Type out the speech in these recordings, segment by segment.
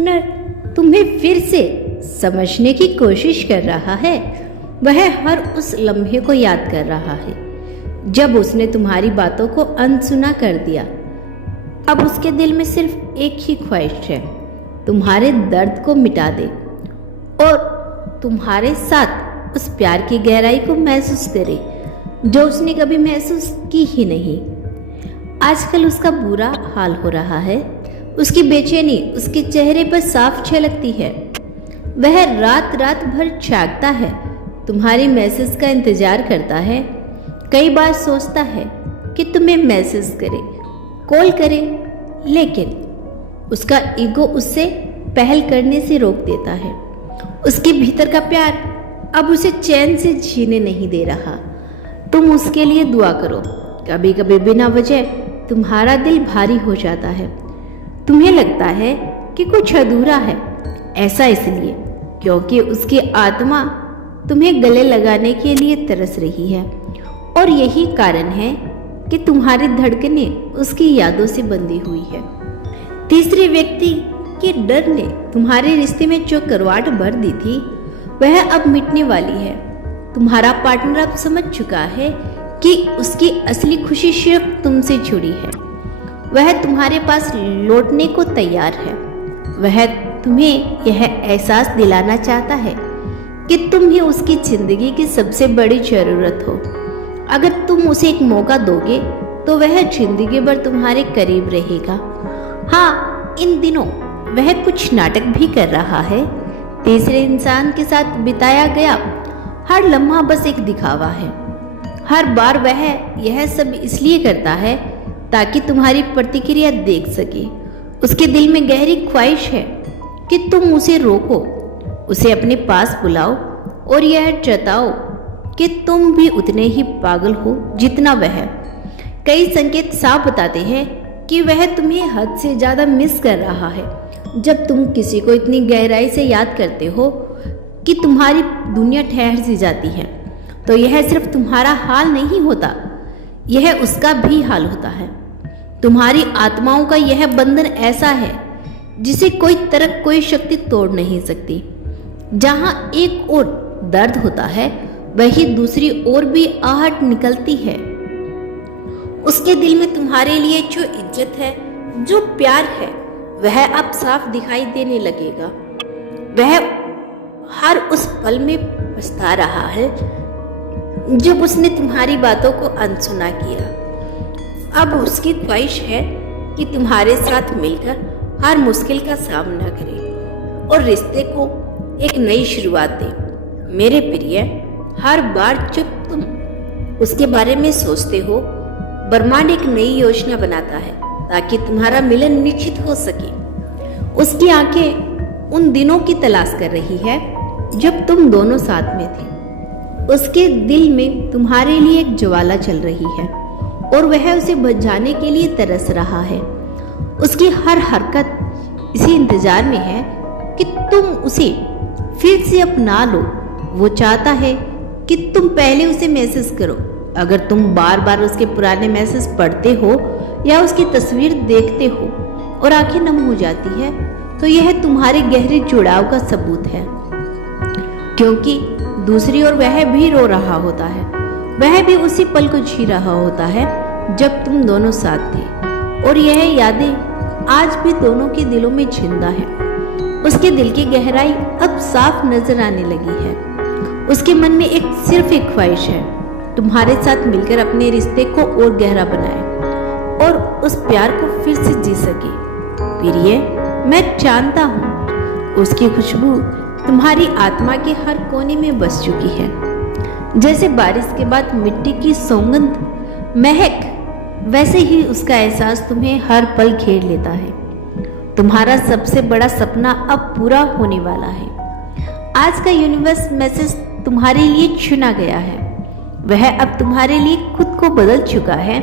Partner तुम्हें फिर से समझने की कोशिश कर रहा है। वह हर उस लम्हे को याद कर रहा है जब उसने तुम्हारी बातों को अनसुना कर दिया। अब उसके दिल में सिर्फ एक ही ख्वाहिश है, तुम्हारे दर्द को मिटा दे और तुम्हारे साथ उस प्यार की गहराई को महसूस करे जो उसने कभी महसूस की ही नहीं। आजकल उसका बुरा हाल हो रहा है, उसकी बेचैनी उसके चेहरे पर साफ झलकती है। वह रात रात भर जागता है, तुम्हारी मैसेज का इंतजार करता है। कई बार सोचता है कि तुम्हें मैसेज करे, कॉल करे, लेकिन उसका ईगो उससे पहल करने से रोक देता है। उसके भीतर का प्यार अब उसे चैन से जीने नहीं दे रहा। तुम उसके लिए दुआ करो। कभी कभी बिना वजह तुम्हारा दिल भारी हो जाता है। तुम्हें लगता है कि कुछ अधूरा है, ऐसा इसलिए क्योंकि उसकी आत्मा तुम्हें गले लगाने के लिए तरस रही है और यही कारण है कि तुम्हारी धड़कनें उसकी यादों से बंधी हुई है। तीसरे व्यक्ति के डर ने तुम्हारे रिश्ते में जो करवाट भर दी थी वह अब मिटने वाली है। तुम्हारा पार्टनर अब समझ चुका है कि उसकी असली खुशी सिर्फ तुमसे जुड़ी है। वह तुम्हारे पास लौटने को तैयार है। वह तुम्हें यह एहसास दिलाना चाहता है कि तुम ही उसकी जिंदगी की सबसे बड़ी जरूरत हो। अगर तुम उसे एक मौका दोगे तो वह जिंदगी भर तुम्हारे करीब रहेगा। हाँ, इन दिनों वह कुछ नाटक भी कर रहा है। तीसरे इंसान के साथ बिताया गया हर लम्हा बस एक दिखावा है। हर बार वह यह सब इसलिए करता है ताकि तुम्हारी प्रतिक्रिया देख सके। उसके दिल में गहरी ख्वाहिश है कि तुम उसे रोको, उसे अपने पास बुलाओ और यह जताओ कि तुम भी उतने ही पागल हो जितना वह। कई संकेत साफ बताते हैं कि वह तुम्हें हद से ज़्यादा मिस कर रहा है। जब तुम किसी को इतनी गहराई से याद करते हो कि तुम्हारी दुनिया ठहर सी जाती है, तो यह सिर्फ तुम्हारा हाल नहीं होता, यह उसका भी हाल होता है। तुम्हारी आत्माओं का यह बंधन ऐसा है जिसे कोई तरक, कोई शक्ति तोड़ नहीं सकती। जहां एक ओर दर्द होता है वही दूसरी ओर भी आहट निकलती है। उसके दिल में तुम्हारे लिए जो इज्जत है, जो प्यार है, वह अब साफ दिखाई देने लगेगा। वह हर उस पल में पछता रहा है जब उसने तुम्हारी बातों को अनसुना किया। अब उसकी ख्वाहिश है कि तुम्हारे साथ मिलकर हर मुश्किल का सामना करे और रिश्ते को एक नई शुरुआत दे। मेरे प्रिय, हर बार जब तुम उसके बारे में सोचते हो, ब्रह्मांड एक नई योजना बनाता है ताकि तुम्हारा मिलन निश्चित हो सके। उसकी आंखें उन दिनों की तलाश कर रही है जब तुम दोनों साथ में थे। उसके दिल में तुम्हारे लिए एक ज्वाला चल रही है और वह उसे बुझाने के लिए तरस रहा है। उसकी हर हरकत इसी इंतजार में है कि तुम उसे फिर से अपना लो। वो चाहता है कि तुम पहले उसे मैसेज करो। अगर तुम बार बार उसके पुराने मैसेज पढ़ते हो या उसकी तस्वीर देखते हो और आंखें नम हो जाती है, तो यह तुम्हारे गहरे जुड़ाव का सबूत है, क्योंकि दूसरी ओर वह भी रो रहा होता है। वह भी उसी पल को जी रहा होता है जब तुम दोनों साथ थे और यह यादें आज भी दोनों के दिलों में जिंदा है। उसके दिल की गहराई अब साफ नजर आने लगी है। उसके मन में सिर्फ एक ख्वाहिश है, तुम्हारे साथ मिलकर अपने रिश्ते को और गहरा बनाए और उस प्यार को फिर से जी सके। प्रिय, मैं जानता हूँ उसकी खुशबू तुम्हारी आत्मा के हर कोने में बस चुकी है। जैसे बारिश के बाद मिट्टी की सौगंध महक, वैसे ही उसका एहसास तुम्हें हर पल घेर लेता है। तुम्हारा सबसे बड़ा सपना अब पूरा होने वाला है। आज का यूनिवर्स मैसेज तुम्हारे लिए चुना गया है। वह अब तुम्हारे लिए खुद को बदल चुका है।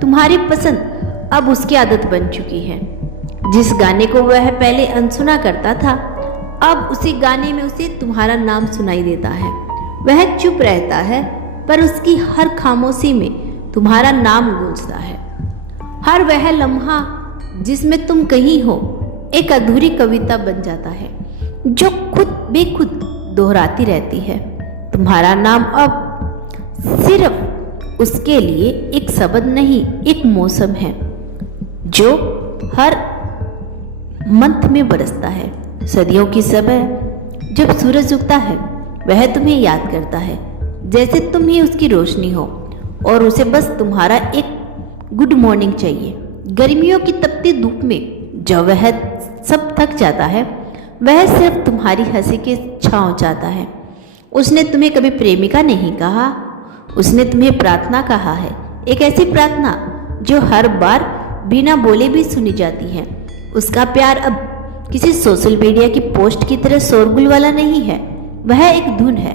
तुम्हारी पसंद अब उसकी आदत बन चुकी है। जिस गाने को वह पहले अनसुना करता था, अब उसी गाने में उसे तुम्हारा नाम सुनाई देता है। वह चुप रहता है, पर उसकी हर खामोशी में तुम्हारा नाम गूंजता है। हर वह लम्हा जिसमें तुम कहीं हो, एक अधूरी कविता बन जाता है जो खुद बेखुद दोहराती रहती है। तुम्हारा नाम अब सिर्फ उसके लिए एक शब्द नहीं, एक मौसम है जो हर मंथ में बरसता है। सदियों की सुबह जब सूरज उगता है वह तुम्हें याद करता है जैसे तुम ही उसकी रोशनी हो और उसे बस तुम्हारा एक गुड मॉर्निंग चाहिए। गर्मियों की तपती धूप में जब वह सब थक जाता है वह सिर्फ तुम्हारी हंसी के छांव चाहता है। उसने तुम्हें कभी प्रेमिका नहीं कहा, उसने तुम्हें प्रार्थना कहा है, एक ऐसी प्रार्थना जो हर बार बिना बोले भी सुनी जाती है। उसका प्यार अब किसी सोशल मीडिया की पोस्ट की तरह शोरगुल वाला नहीं है, वह एक धुन है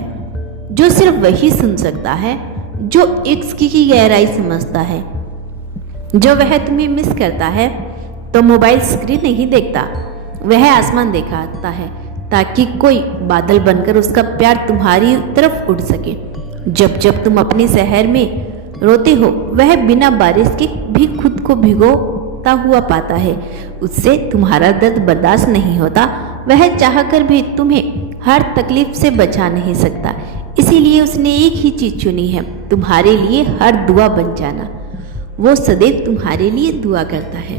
जो सिर्फ वही सुन सकता है जो इश्क की गहराई समझता है। जो वह तुम्हें मिस करता है तो मोबाइल स्क्रीन नहीं देखता, वह आसमान दिखाता है ताकि कोई बादल बनकर उसका प्यार तुम्हारी तरफ उड़ सके। जब जब तुम अपने शहर में रोते हो वह बिना बारिश के भी खुद को भिगोता हुआ पाता है। उससे तुम्हारा दर्द बर्दाश्त नहीं होता, वह चाहकर भी तुम्हें हर तकलीफ से बचा नहीं सकता। इसीलिए उसने एक ही चीज चुनी है, तुम्हारे लिए हर दुआ बन जाना। वो सदैव तुम्हारे लिए दुआ करता है।